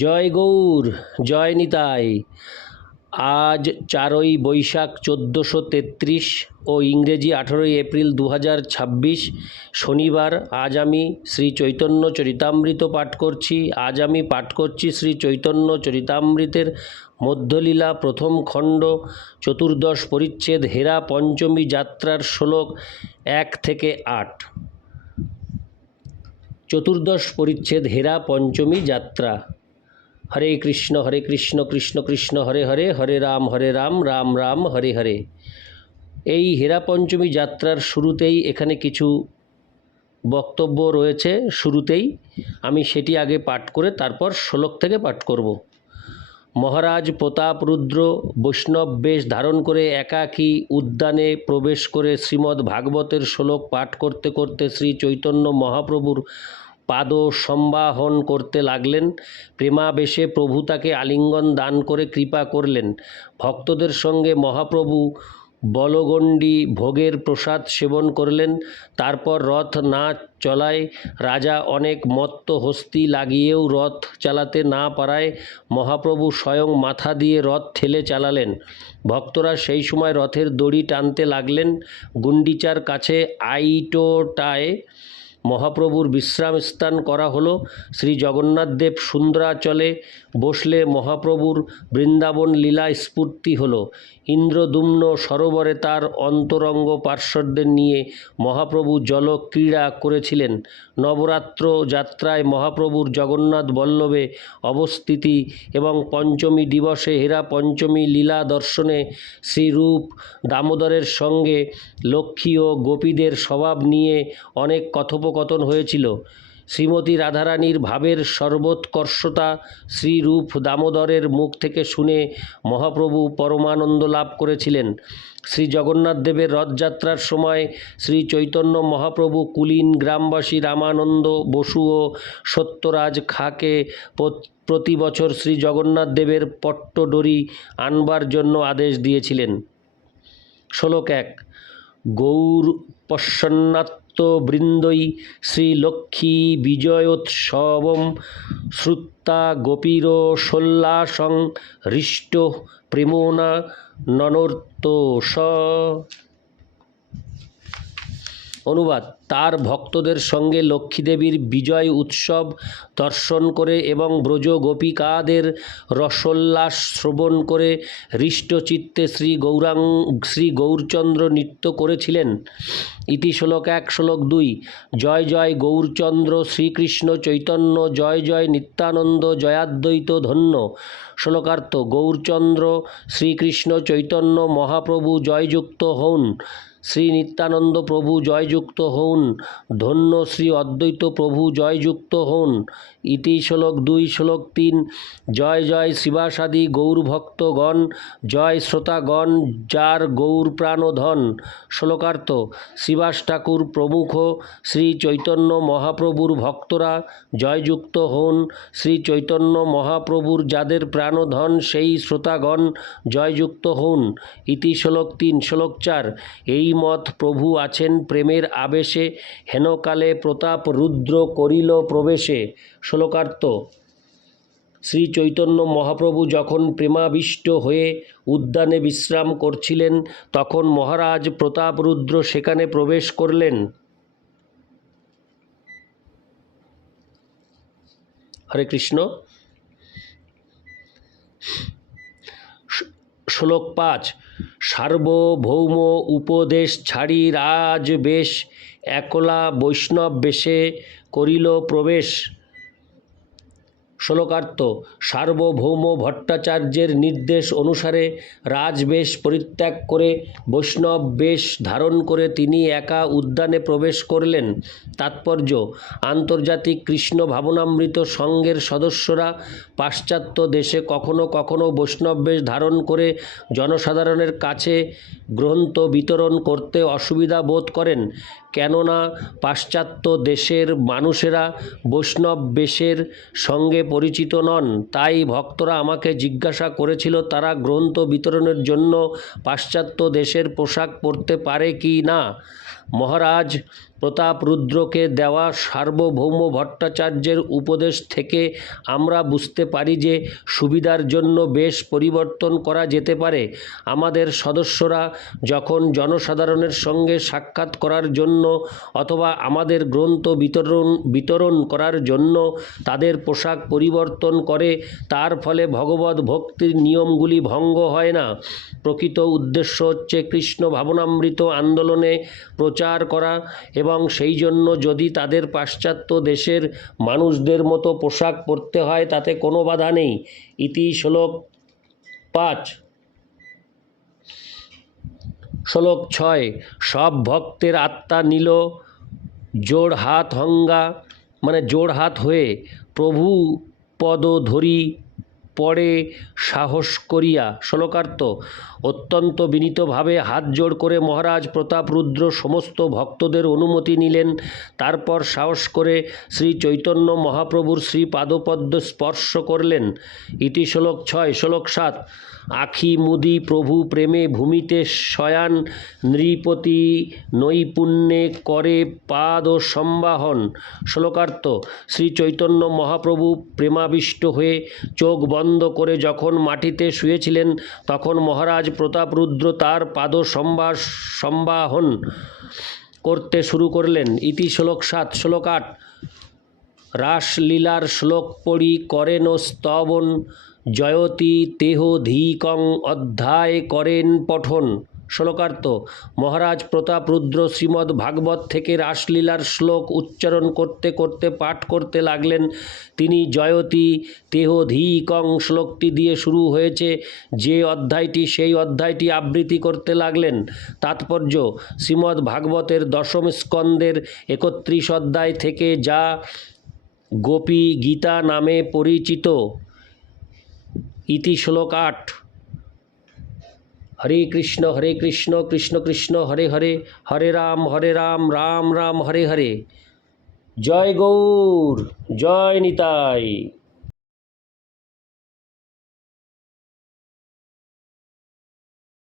জয় গৌর, জয় নিতাই। আজ 4ই বৈশাখ 1433 ও ইংরেজি 18ই এপ্রিল 2026 শনিবার। আজ আমি শ্রী চৈতন্য চরিতামৃত পাঠ করছি। আজ আমি পাঠ করছি শ্রী চৈতন্য চরিতামৃতের মধ্যলীলা প্রথম খণ্ড, চতুর্দশ পরিচ্ছেদ, হেরা পঞ্চমী যাত্রার শ্লোক 1 থেকে 8। চতুর্দশ পরিচ্ছেদ, হেরা পঞ্চমী যাত্রা। হরে কৃষ্ণ কৃষ্ণ কৃষ্ণ হরে হরে, হরে রাম রাম রাম হরে হরে। এই হেরা পঞ্চমী যাত্রার শুরুতেই এখানে কিছু বক্তব্য রয়েছে। শুরুতেই আমি সেটি আগে পাঠ করে তারপর শ্লোক থেকে পাঠ করব। মহারাজ প্রতাপরুদ্র বৈষ্ণব বেশ ধারণ করে একাকী উদ্যানে প্রবেশ করে শ্রীমদ্ ভাগবতের শ্লোক পাঠ করতে করতে শ্রী চৈতন্য মহাপ্রভুর পাদ সম্বাহন করতে লাগলেন। প্রেমাবেশে প্রভু তাকে আলিঙ্গন দান করে কৃপা করলেন। ভক্তদের সঙ্গে মহাপ্রভু বলগণ্ডী ভোগের প্রসাদ সেবন করলেন। তারপর রথ না চলায় রাজা অনেক মত্ত হস্তি লাগিয়েও রথ চালাতে না পারায় মহাপ্রভু স্বয়ং মাথা দিয়ে রথ ঠেলে চালালেন। ভক্তরা সেই সময় রথের দড়ি টানতে লাগলেন। গুন্ডিচার কাছে আইটোটায় মহাপ্রভুর বিশ্রাম স্থান করা হলো। শ্রী জগন্নাথদেব সুন্দরাচলে বসলে মহাপ্রভুর বৃন্দাবন লীলা স্ফূর্তি হলো। ইন্দ্রদুম্ন সরোবরে তার অন্তরঙ্গ পার্শ্বদের নিয়ে মহাপ্রভু জলক্রীড়া করেছিলেন। নবরাত্র যাত্রায় মহাপ্রভুর জগন্নাথ বল্লভে অবস্থিতি এবং পঞ্চমী দিবসে হেরা পঞ্চমী লীলা দর্শনে শ্রীরূপ দামোদরের সঙ্গে লক্ষ্মী ও গোপীদের স্বভাব নিয়ে অনেক কথোপকথন হয়েছিল। শ্রীমতী রাধারানীর ভাবের সর্বোৎকর্ষতা শ্রীরূপ দামোদরের মুখ থেকে শুনে মহাপ্রভু পরমানন্দ লাভ করেছিলেন। শ্রী জগন্নাথদেবের রথযাত্রার সময় শ্রী চৈতন্য মহাপ্রভু কুলীন গ্রামবাসী রামানন্দ বসু ও সত্যরাজ খাঁকে প্রতি বছর শ্রী জগন্নাথদেবের পট্টডোরি আনবার জন্য আদেশ দিয়েছিলেন। শ্লোক 1। গৌর পশ্যন্নাত্মবৃন্দৈ শ্রীলক্ষ্মী বিজয়োৎসবম শ্রুত্বা গোপীর সোল্লাসং হৃষ্ট প্রেমোনা ননর্তোষ। অনুবাদ। তার ভক্তদের সঙ্গে লক্ষ্মীদেবীর বিজয় উৎসব দর্শন করে এবং ব্রজ গোপিকাদের রসোল্লাস শ্রবণ করে হৃষ্টচিত্তে শ্রী গৌরচন্দ্র নৃত্য করেছিলেন। ইতি শ্লোক 1। শ্লোক 2। জয় জয় গৌরচন্দ্র শ্রীকৃষ্ণ চৈতন্য, জয় জয় নিত্যানন্দ জয়াদ্বৈত ধন্য। শ্লোকার্থ। গৌরচন্দ্র শ্রীকৃষ্ণ চৈতন্য মহাপ্রভু জয়যুক্ত হউন, শ্রী নিত্যানন্দ প্রভু জয়যুক্ত হউন, ধন্য শ্রী অদ্বৈত প্রভু জয়যুক্ত হউন। ইতি শ্লোক 2। শ্লোক 3। জয় জয় শ্রীবাসাদি গৌরভক্তগণ, জয় শ্রোতাগণ যার গৌর প্রাণধন। শ্লোকার্থ। শ্রীবাস ঠাকুর প্রমুখ শ্রী চৈতন্য মহাপ্রভুর ভক্তরা জয়যুক্ত হন। শ্রী চৈতন্য মহাপ্রভুর যাদের প্রাণধন সেই শ্রোতাগণ জয়যুক্ত হন। ইতি শ্লোক 3। শ্লোক 4। এই মত প্রভু আছেন প্রেমের আবেশে, হেনকালে প্রতাপ রুদ্র করিল প্রবেশে। শ্লোকার্থ। শ্রী চৈতন্য মহাপ্রভু যখন প্রেমাবিষ্ট হয়ে উদ্যানে বিশ্রাম করছিলেন তখন মহারাজ প্রতাপরুদ্র সেখানে প্রবেশ করলেন। হরে কৃষ্ণ। শ্লোক 5। সার্বভৌম উপদেশ ছাড়ি রাজ বেশ, একলা বৈষ্ণব বেশে করিল প্রবেশ। শ্লোকার্থ। সার্বভৌম ভট্টাচার্যের নির্দেশ অনুসারে রাজবেশ পরিত্যাগ করে বৈষ্ণব বেশ ধারণ করে তিনি একা উদ্যানে প্রবেশ করলেন। তাৎপর্য। আন্তর্জাতিক কৃষ্ণ ভাবনামৃত সংঘের সদস্যরা পাশ্চাত্য দেশে কখনো কখনো বৈষ্ণব বেশ ধারণ করে জনসাধারণের কাছে গ্রন্থ বিতরণ করতে অসুবিধা বোধ করেন, কেননা পাশ্চাত্য দেশের মানুষেরা বৈষ্ণব বেশের সঙ্গে পরিচিত নন। তাই ভক্তরা আমাকে জিজ্ঞাসা করেছিল তারা গ্রন্থ বিতরণের জন্য পাশ্চাত্য দেশের পোশাক পরতে পারে কি না। মহারাজ প্রতাপরুদ্রকে দেওয়া সার্বভৌম ভট্টাচার্যের উপদেশ থেকে আমরা বুঝতে পারি যে সুবিধার জন্য বেশ পরিবর্তন করা যেতে পারে। আমাদের সদস্যরা যখন জনসাধারণের সঙ্গে সাক্ষাৎ করার জন্য অথবা আমাদের গ্রন্থ বিতরণ করার জন্য তাদের পোশাক পরিবর্তন করে, তার ফলে ভগবত ভক্তির নিয়মগুলি ভঙ্গ হয় না। প্রকৃত উদ্দেশ্য হচ্ছে কৃষ্ণ ভাবনামৃত আন্দোলনে প্রচার করা, এবং সেই জন্য যদি তাদের পাশ্চাত্য দেশের মানুষদের মতো পোশাক পরতে হয় তাতে কোনো বাধা নেই। ইতি শ্লোক 5। শ্লোক 6। সব ভক্তের আত্মা নিল জোড়হাত হয়ে প্রভু পদ ধরি পরে সাহস করিয়া। শ্লোকার্থ। অত্যন্ত বিনীতভাবে হাত জোড় করে মহারাজ প্রতাপরুদ্র সমস্ত ভক্তদের অনুমতি নিলেন। তারপর সাহস করে শ্রী চৈতন্য মহাপ্রভুর শ্রী পাদপদ্ম স্পর্শ করলেন। ইতি শ্লোক 6। শ্লোক 7। আখি মুদি প্রভু প্রেমে ভূমিতে শয়ান, নৃপতি নৈপুণ্যে করে পাদ সম্বাহন। শ্লোকার্থ। শ্রী চৈতন্য মহাপ্রভু প্রেমাবিষ্ট হয়ে চোখ বন্ধ করে যখন মাটিতে শুয়েছিলেন, তখন মহারাজ প্রতাপরুদ্র তার পাদ সম্বাহন করতে শুরু করলেন। ইতি শ্লোক 7। শ্লোক 8। রাসলীলার শ্লোক পড়ি করেন স্তবন, জয়তি তেহ ধীকং অধ্যায় করেন পঠন। শ্লোকার্থ। মহারাজ প্রতাপরুদ্র শ্রীমদ্ ভাগবত থেকে রাসলীলার শ্লোক উচ্চারণ করতে করতে পাঠ করতে লাগলেন। তিনি জয়তি তেহ ধীকং শ্লোকটি দিয়ে শুরু হয়েছে যে অধ্যায়টি, সেই অধ্যায়টি আবৃত্তি করতে লাগলেন। তাৎপর্য: শ্রীমদ্ ভাগবতের দশম স্কন্দের 31 অধ্যায় থেকে, যা গোপী গীতা নামে পরিচিত। ইতি শ্লোক 8। হরে কৃষ্ণ কৃষ্ণ কৃষ্ণ হরে হরে, হরে রাম রাম রাম হরে হরে। জয় গৌর, জয় নিতাই।